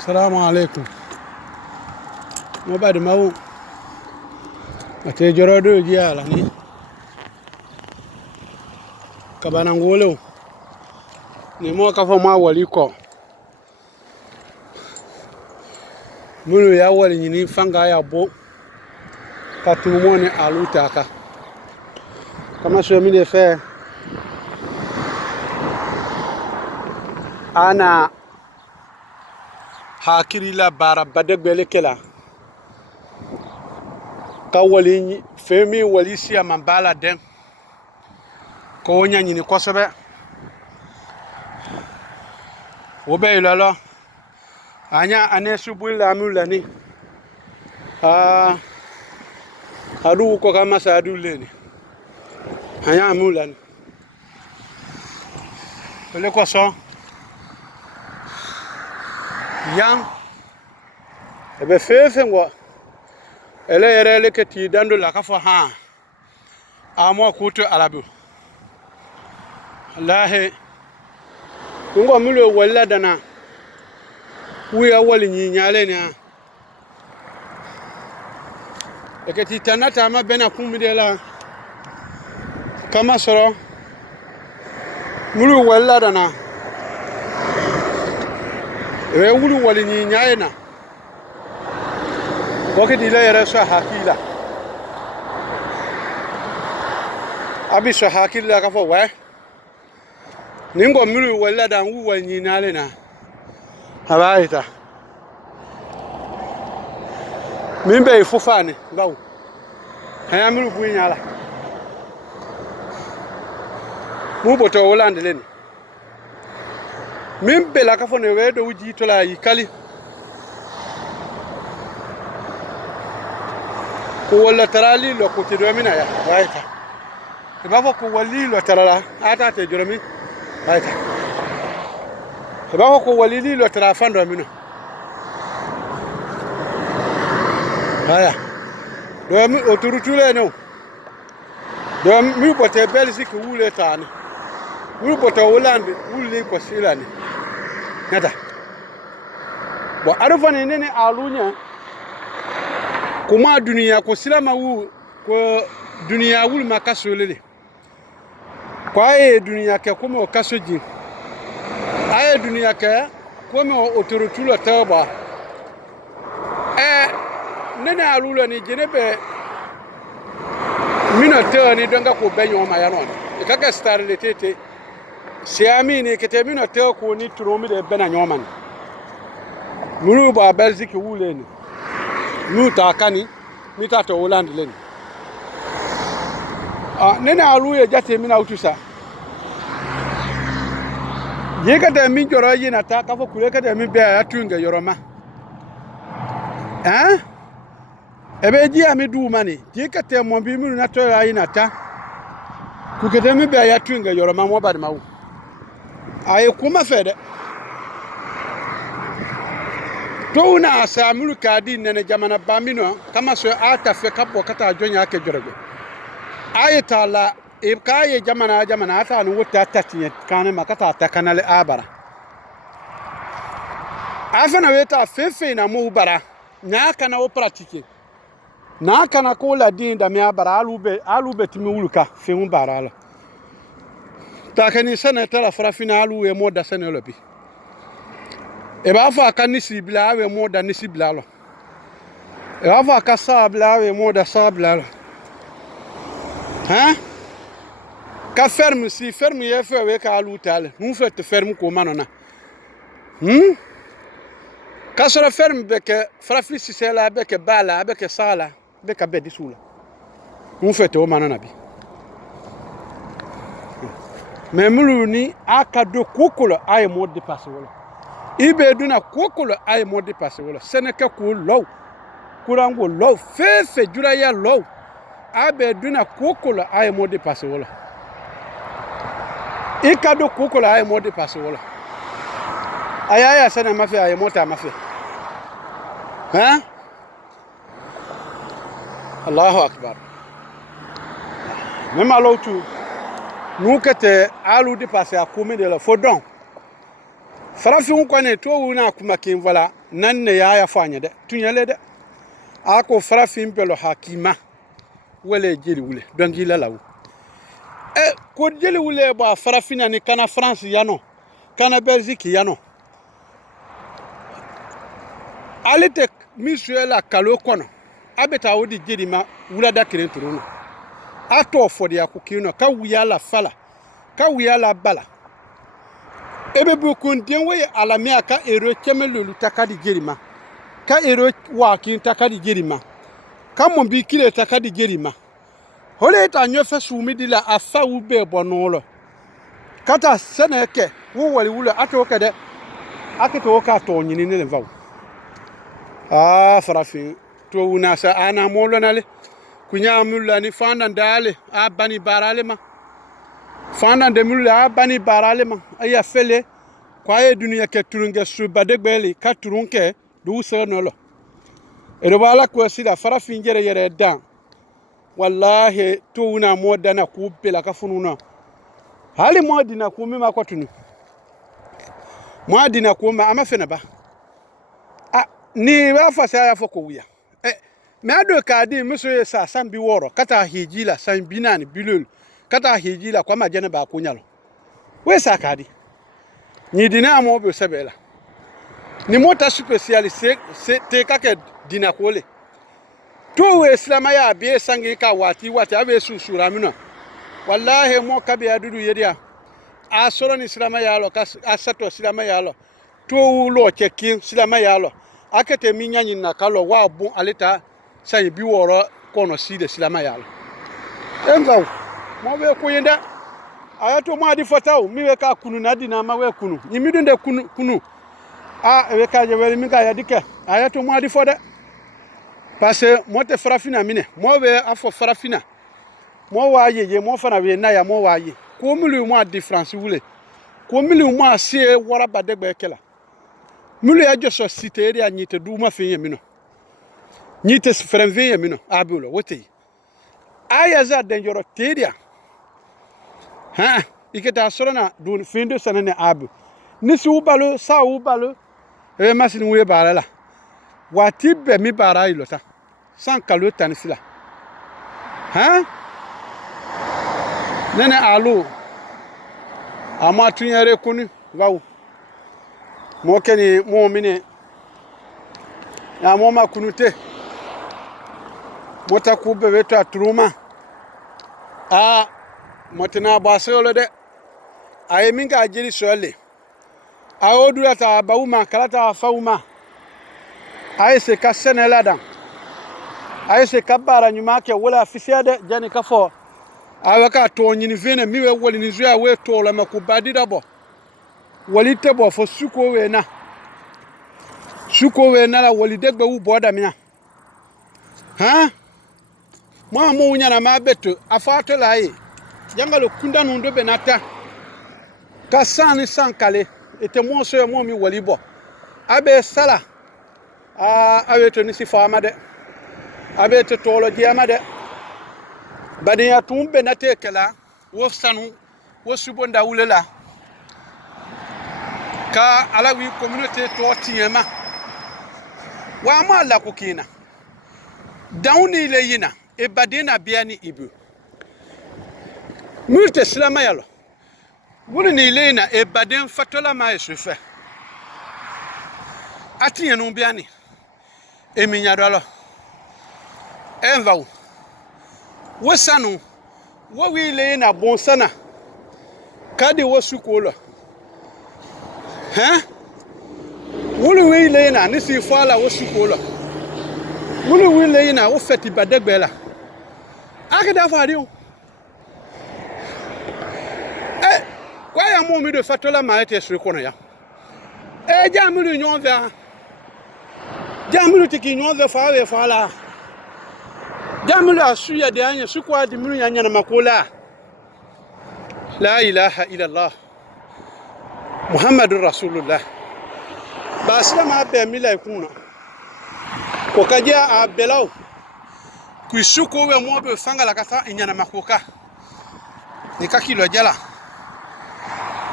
Assalamu alaikum. Mo ba de mawu. Ate jorodo jiala ni. Kabana ngolo. Ni mo ka fo ma wali ko. Mulu ya wali ni fanga ya bo. Ka tumo ni alutaka. Kama sio mimi fe. Ana hakiri la bara badegbele kela ka wali femi wali sia mambala den ko nya nyini kosobe obe lalo anya anesu bulla mulani adu ko kama sadu leni anya mulani le koso yang ebe fefe ngwa ele yere le keti dando la ka fo ha amo kuto arabu wallahi ngo mulo walla dana wiya wali nyi nyale ne eketi tanata ma bena kumide la kama soro mulo walla dana e wulu wali ni nyaena wakati ile yara sa hakila abi sa hakila ka fo wa ningo mulu wala da wu wali ni nale na abaita mimbe ifufane bawo haya mulu bu nyala mu boto wala ndele mimbe la ka fo ne wedo uji to la yikali ko wala tarali lo ko tido mina ya waita e ba fo ko wali lo tarala ata te joromi waita e ba fo ko wali lo tara fando mino haya do mi oturutule no do mi bote belgique wule tane wulu boto holande wule ko silani nata bo arufane nene alunya kuma duniya ko silama wu ko duniya wul makasolele ko ay duniya ke ko mo kasoji ay duniya ke ko mo otorotulo tawba nene alulo ni jenebe minote ni donga ko benyo ma yanon e kaka star le tete siami ni kete minote ko ni turomi de bena nyoman mulu ba belgique wule ni nuta kani mita to Holland len nene aluye jate mina utusa yeka de min joro yina ta ka fo kule ka de min be ya tunga yoroma ebe ji ami du mani yeka te mo bi minu na to yina ta ku ke de min be ya tunga yoroma mo ba de mawu ay kuma fede to na samulu kadi nene jamana bambino kama so ata fe kapo kata jonya ke jorego ayata la e kaye jamana ata no wota tatiye kane makata ta kanale abara afana weta fefe na mu bara nya kana o pratique na kana ko la din da mi abara alube timi wuluka fe mu bara la ta kani sana tara frafina alu e moda sana lobi e ba fa kan ni sibla we moda ni sibla lo e ba fa ka sabla we moda sabla lo ka ferme si ferme ye fe we ka alutal nu fe te ferme ko manona ka sora ferme be ke frafisi sela be ke bala be ke sala be ka be disula nu fe te o manona bi memulu ni aka do kokolo ay mode passe wala ibe duna kokolo ay mode passe wala seneka ko low kurango low fefe jura ya low abe duna kokolo ay mode passe wala ikado kokolo ay mode passe wala ayaya sana mafia ay mota mafia Allahu akbar même alo tu nous kete alu de passer à combien de la fodon farafin kwane to wuna kuma kin vala nan ne ya fanya da tunyale da ako farafin belo hakima wele jeli wule don gila lawu ko jeli wule ba farafina ni kana France yano kana Belgique yano alite misuela kalo kono abeta wodi jeli ma wula da kiren turuna ato fodi akukino ka wiya la fala ka wiya la bala ebe bu kundin we alamia ka ero kemelulu takadi jerima ka ero wakin takadi jerima ka mon bi kile takadi jerima hole ta nyofe sumidila afa ube bonolo kata seneke wo wali wula ato kede akito ka to nyini ne vaw farafin to una sa ana molo nale kunya mulla ni fandan dale abani barale ma fana de mulla bani barale ma aya fele kwaye dunia ke turunge su badegbeli ka turunke du so nolo ero bala ko sida farafin jere yere dan wallahi to una modana ku bela ka fununa hali modina ku mi makotuni modina ku ma amafena ba ni ba fa sa fa ko wiya me ado ka di miso sa sambi woro kata hijila sambinani bilul kata hijila kwa majene ba kunyalo we sakadi ni dina mo be sebela ni mota spécialisé te kake dina kole to we islama ya be sangi ka wati abe susura mina wallahi mo kabe adudu yedia a soro ni islama ya lo ka asato islama ya lo to lo cheki islama ya lo akete minyanyi na kalo wa bu alita sai bi woro kono si de islama ya lo enga mo be ko yenda ayato mo adi fataw mi we ka kunu na dina ma we kunu ni mi dunde kunu we ka je we mi ka ya dike ayato mo adi foda parce mo te farafina mine mo be afo farafina mo wa ye mo fana we na ya mo wa ye ko milu mo difference wule ko milu mo asie wora badegbe kela milu ya jo so cité ya nyite du ma fe yemino nyite frenve yemino abulo wote aya za dangerous tedia iketa sorona dun findo sanane abu nisi ubalo sa ubalo masini we barala wati be mi bara ilota san kalo tanisila nene alu ama tunyere kunu wawu mo keni mo mine ya mo ma kunute mota kubbe weto atruma motina basolo de ay minga jiri sole aodu ata bauma kalata fauma ay se kasene ladan ay se kabara nyuma ke wala fisiade jani kafo awaka to nyini vene miwe wali ni zuya we to la makubadi dabo wali tebo fo suko we na la wali degbe u boda miya mo unya na mabeto afato la yi jangalo kunda nundo benata kasani sankale ete mo so mo mi walibo abe sala aweto ni sifama de abe te tolo jema de badiya tumbe na tekela wo sanu wo subonda wulela ka alawi communauté to tiema wa ma la kukina dawni le yina e badina biani ibu multe silama yalo wuri ni lena e baden fatola ma esufe atiye no biani e minyadolo envaw wosanu wo wi lena bonsana kadi wosukola wuri wi lena ni si fala wosukola wuri wi lena wo feti badegbela akida farion kwa ya mo mi de fatola ma ete sure kono ya jamulu nyonva jamulu tiki nyonva fawe fala jamulu asuya de anya sukwa di mulu nyanya na makola la ilaha illa allah muhammadur rasulullah basla ma be mila ikuna ko kaja abelaw ku suko we mo be fangala kata nyana makoka ni kakilo jala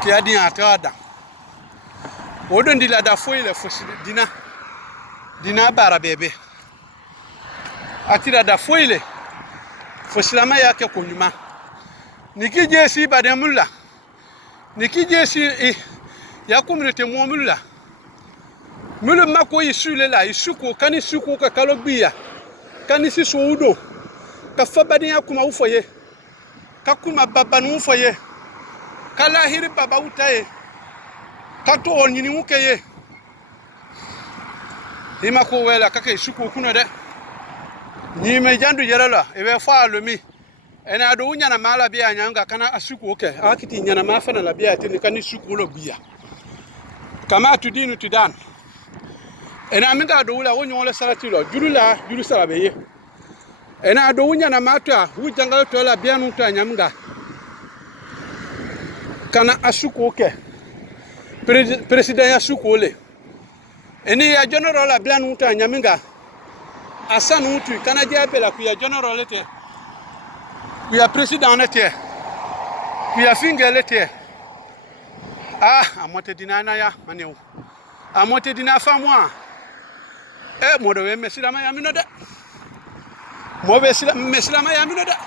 ki adi atada Odon di la da foile fosi dina bara bebe atira da foile fosilama yake kunyuma nikije si bademulla nikije si ya communauté momulla mulu mako yisule la yisuko kani suko ka kalobia kani si soudo ka fabadi ya kuma ufoye ka kuma babanu ufoye kala hiri baba utaye ka to onyini ukeye ima ko wela ka ke suko kuno de ni me jandu yerala ebe fa lomi ena do nyana mala biya nyanga kana asuku oke akiti nyana mafana la biya tini kani suku lo biya kama tudinu tudan ena minga do wula wonyo le salati lo juru sala beye ena do nyana mata hu jangal to la biya nu to nyamga kana asuku oke president ya suku ole eni ya general la biya nu to nyamga asanu tu kana jabela ku ya general te ku ya president te ku ya fingele te amote dinana ya maneu amote dina famwa modo we mesilama ya minoda mo be mesilama ya minoda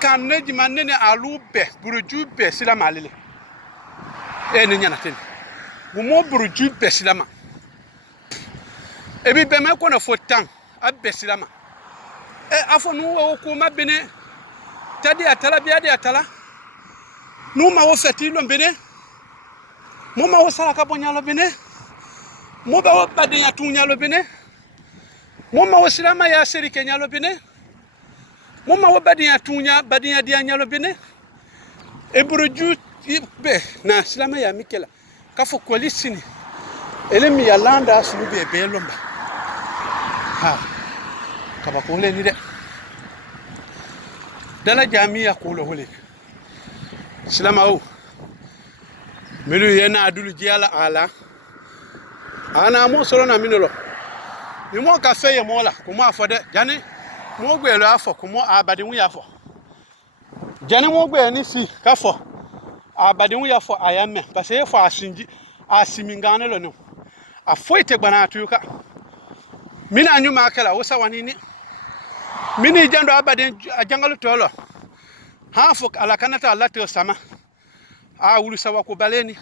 kan ne di manene alube burujube silama lele ni nyana ten mo burujube silama ebi be me ko na fotan abesilama afonu wo ko mabene tadi atala biya de atala numa wo fatilo mbene moma wo sala ka bonyalo bene moba wo badenya tunyalo bene moma wo silama ya seri kenyalo bene moma wo badenya tunya badenya dia nyalo bene ebruju be na silama ya mikela ka fo kolisini elemi ya landa sulu be lomba kaba kole ni de dala jamia kolo hole silama o melu yena adulu jiala ala ana mo soro na minolo ni mo ka feye mo la ko mo afode jani mo gbelo afo ko mo abade wu yafo jani mo gbe ni si ka fo abade wu yafo ayame parce que fo asimingane lo no afoite gbana atuka mina nyuma akala wosa wanini mini jando abade ajangalu tolo hafuk ala kanata lati sama wulu sawa ko baleni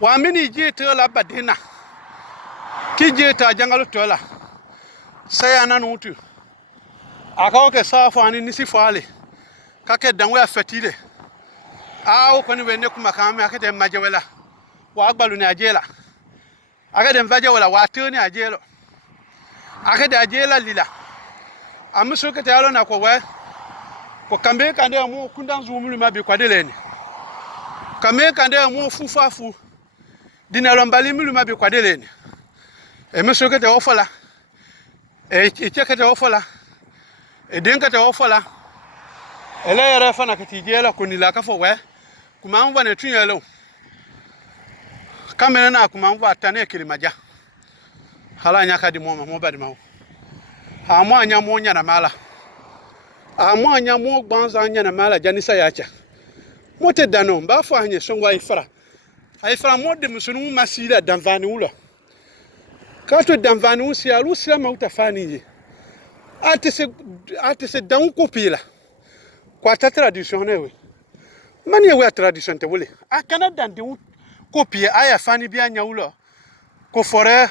wa mini jito la badina ki jita jangalu tola sayana nutu akawo ke safa ani nisi fale kake danwe afatile ko ni wene kuma kama akete majewela wa agbalu ni ajela akade mvaje wala watuni ajelo akade ajela lila amuso ke talo na ko we ko kambe kande mu kundan zumulu mabi kwadeleni kambe kande mu fufafu dinalo mbali mulu mabi kwadeleni emuso ke te ofola cheke te ofola denka te ofola ele yara fana ke tijela kunila ka fo we kuma mva ne tunyelo kamera na kuma mva tane kilimaja hala nyaka di moma mo badi mawo amo anya mo nya na mala amo anya mo gbanza anya na mala janisa yacha mote dano mba fo anya songwa ifra mo de musunu masira danvani ulo kato danvani usi alusi ma utafani ye ate se dan kopila kwa ta tradition ewe mani ewe tradition te wole akana dan de kopia aya fani bi anya ulo ko fore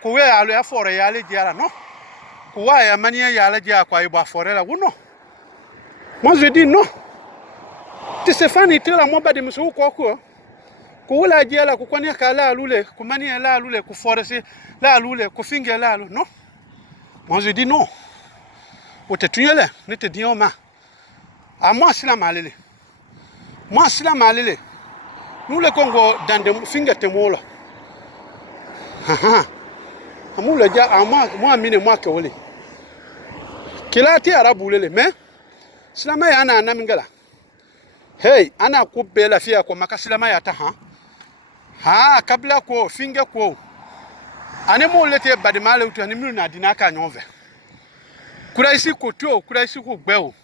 ko we alo ya fore ya le diara no ko wa ya mani ya le dia kwa ibo fore la wono moi je dis non te se fani te la mo ba de musu ko wala diala ko kwani ka la lule ko mani la lule ko fore se la lule ko finge la lule non moi je dis non wote tuyele ne te dioma moi sila malele nous le Congo dans des finge te mola amule ja moi mine moi ke wole kilati arabu lele mais silama ya na mingala hey ana ko bela fia ko makasilama ya ta kabla ko finge ko ane mo lete badimale utu ani milu na dinaka nyove kura isi ko gbe o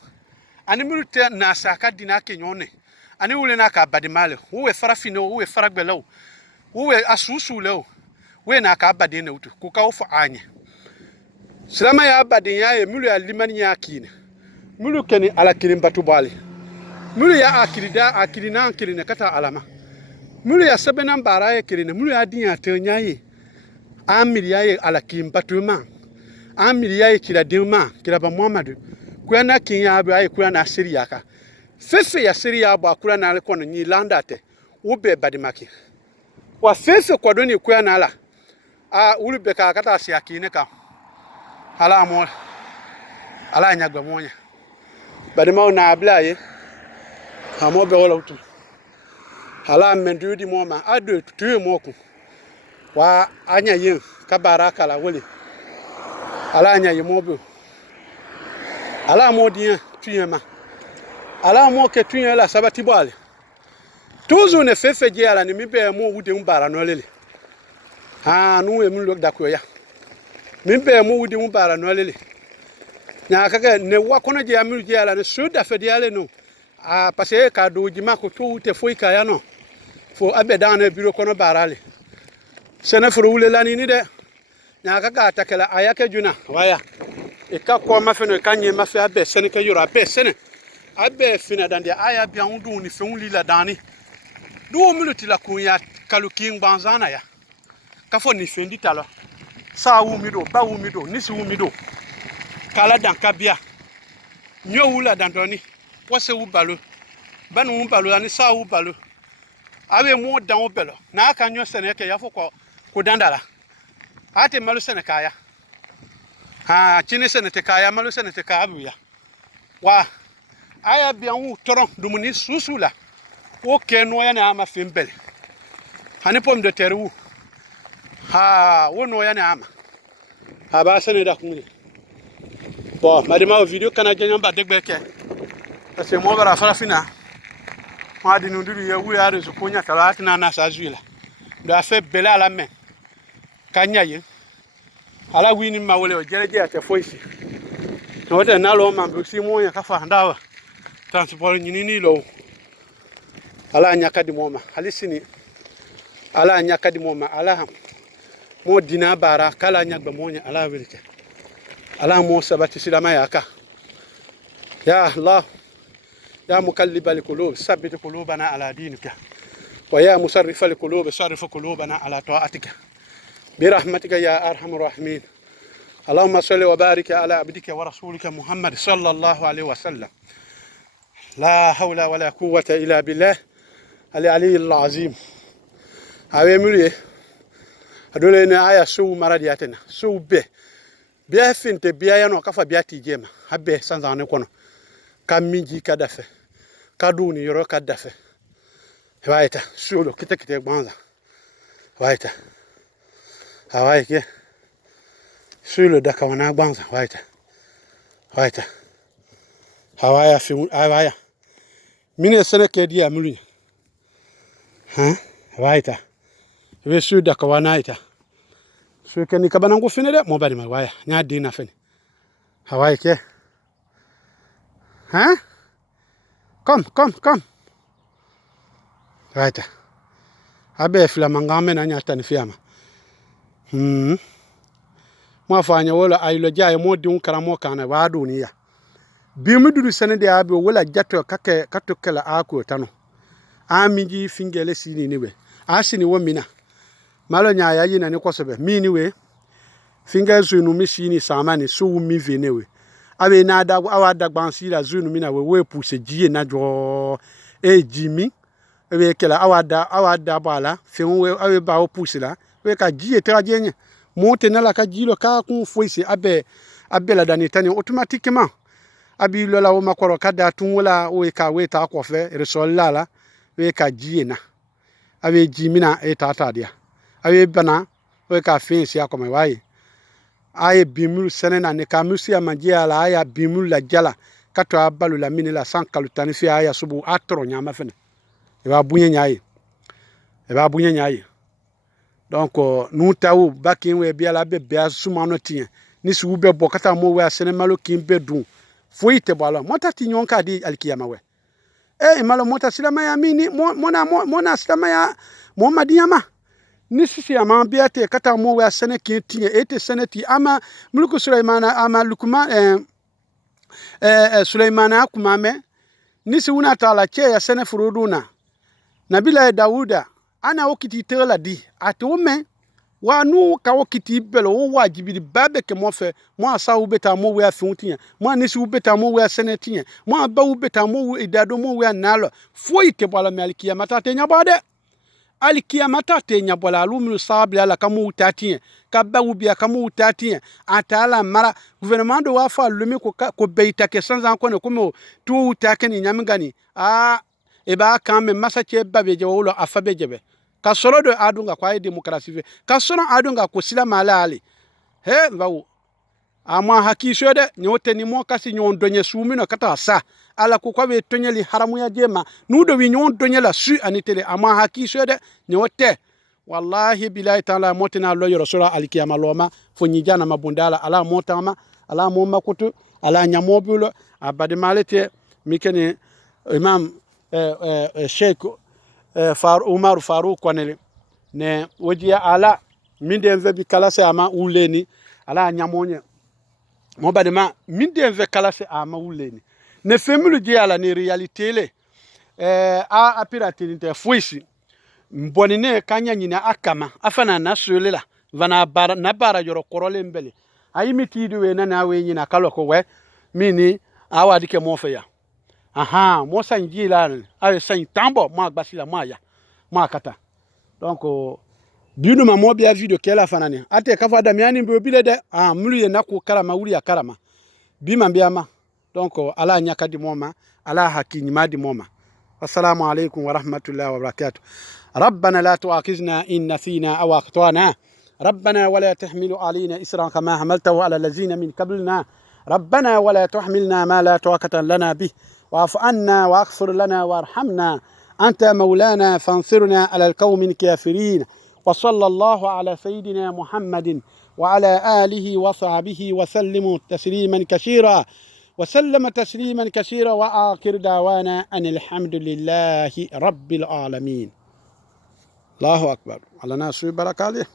ani milu te na saka dinaka nyone ani wule na ka badimale we farafino we faragbelo we asusu leo we na ka badine utu ku ka ofu anye silama ya badin ya e mulu ya limani ya kine mulu keni ala kirin batubali mulu ya akirina akirina kata alama mulu ya sabena bara ya kirina mulu ya dinya tenya ye amiri ya ye ala kirin batuma amiri ya ye kira dima kira ba muhammadu kuana kinya abu ya kuana siriyaka fefe ya siriya abu akura na alikono ni landate ube badimaki wa fefe kwa doni kuana ala ulu beka kata siakine ka ala amol ala nyagba monya badima na ablaye amo be wala utu ala mendu di moma ado tuwe moku wa anya yin kabaraka la wole ala anya yimobo ala modien tuyema ala mo ke tuyen la sabati bale toujours ne fefe je ala ni mi be mo wude mbara no lele nu e mi lok da ko ya mi be mo wude mbara no lele nya kaka ne wa kono je ami je ala ne so da fe de ale no parce que ka do jima ko to te foi ka ya no fo abeda na biro kono barale sene fro wule lani ni de nya kaka atakela ayake juna waya e ka ko ma fe no ka nye ma fe abe sene ka yoro abe sene abe fina dande aya bia undu ni fe unli la dani do minuti la kunya kaluking banzana ya ka fo ni fendi talo sa wu mi do ba wu mi do ni si wu mi do kala dan kabia nyo wula dan doni wase wu balo banu wu balo ani sa wu balo awe mo dan wu belo na aka nyo sene ke ya fo ko dandala ate malu sene kaya chini sene te kaya malu sene te kaya buya wa aya bia wu toron dumuni susula o ke no ya na ama fimbele hani pom de teru wo no ya na ama ba sene da kunni bon madema video kana genya ba degbe ke parce que mo bara farafina ma di nundu ya wu ya rezo konya kala tina na sa zuila do a fait bela la main kanya ye ala wini ma wole o jere je ate foisi no te na lo ma buksi mo ya ka fa ndawa transport nyini lo ala nyaka di moma alisini ala nyaka di moma ala mo dina bara kala nyagba mo nya ala welike ala mo sabati silama yaka ya allah ya mukallib alqulub sabbit qulubana ala dinika wa ya musarrif alqulub sarrif qulubana ala ta'atika برحمتك يا أرحم الراحمين اللهم صل وبارك على عبدك ورسولك محمد صلى الله عليه وسلم لا حول ولا قوة إلا بالله العلي العظيم أبي مولي أدولنا آية سو مرادياتنا سو بيا فين تبيا ينو كفا بيا تيجيما أبي سانزاني كونو كميجي كدافة كدوني يرو كدافة وايتا سولو كتا كتا بانزا وايتا Hawaii ke sulo daka wana banza waita Hawaii fi Hawaii mine sene ke dia mulunya waita we su daka wana ita su ke ni kabana ngo fine de mo bari ma waya nya dina fine Hawaii ke come waita abe fila mangame na nya tani fiama mo fanya wala aylo jaay mo di karamo kana wa duniya bi mu dudu sene de abi wala jatto kake katokela ako tano amiji fingele sini niwe asini wo mina malo nya ya yina ni kosobe mini we finga zunu mi sini samani so mi venewe abe na da awada gbansi la zunu mina we puse jiye na jo jimi ebe kela awada bala fe we abe ba o puse la we ka jiye trajenye monte na la ka jilo ka kun foisi abe la danitani automatiquement abi lo la o makoro kada tun wala o ka we ta ko fe resol la we ka jiye na abe jimina e tata dia abe bana we ka fin sia ko me waye aye bimul senena ne ka musia manjia la aya bimul la jala kato abalu la mini la sankalu tani fi aya subu atro nyama fene e ba bunye nyaaye donc nous taw bakin we biala be bia sumano tien ni su be bokata mo we asene malo kin be dun foite bala mota ti nyonka di alkiyama we malo mota silama ya mini mona silama ya Muhammadiyama ni sisi ama biate kata mo wa sene ki tinye ete seneti ama mulku Sulaimana ama Lukman Sulaimana kumame nisi una tala che ya sene furuduna nabila Dauda ana okiti tela di atome wa nu ka okiti belo wo wajibi babe ke mo fe mo asa u beta mo we afuntia mo nisi u beta mo we senetia mo ba u beta mo idado mo we nalo foi ke bala malkia matate nya bade alikiyamata te nyabola alumnu sabla la kamu tatie kabawu bia kamu tatie atala mara gouvernement do wafa lumi ko beita ke sans encore ko tu takeni nyamgani e ba kame masache babeje wolo afabejebe ka solo do adunga kwa demokrasi ka solo adunga ko sila malali he bawu ama hakisho de nyote ni mo kasi nyon donye sumino kata sa ala ko kwa be tonyeli haramu ya jema nudo wi nyon donyela su anitele ama hakisho de nyote wallahi billahi taala motina lo yoro sura alkiyama loma fo nyijana mabundala ala motama ala mo makutu ala nyamobulo abade malete mikene imam sheikh Umar Farouk kwanele ne wajia ala minde mvebi kala se ama uleni ala nyamonye mo badema minde ve kala se ama uleni ne femulu je ala ni realite le a apiratinite fuisi mbonine kanya nyina akama afana na sulela vana bara na bara yoro korole mbele ayimiti diwe na we nyina kaloko we mini awadike mofe ya aha mo sanjila ay san tambo mo agbasila mo aya mo akata donc binu ma mo bia video kela fanani ate kafa damiani mbe bile de mulu ye nako karama wuri ya karama bima biama donc ala nyaka di moma ala hakini madi moma assalamu alaikum wa rahmatullahi wa barakatuh ربنا لا تؤاخذنا إن نسينا أو أخطأنا ربنا ولا تحمل علينا إسرا كما حملته على الذين من قبلنا ربنا ولا تحملنا ما لا طاقة لنا به واعف عنا واغفر لنا وارحمنا أنت مولانا فانصرنا على القوم الكافرين وصلى الله على سيدنا محمد وعلى آله وصحبه وسلم تسليما كثيرا وآخر دعوانا أن الحمد لله رب العالمين الله أكبر على ناس بركاته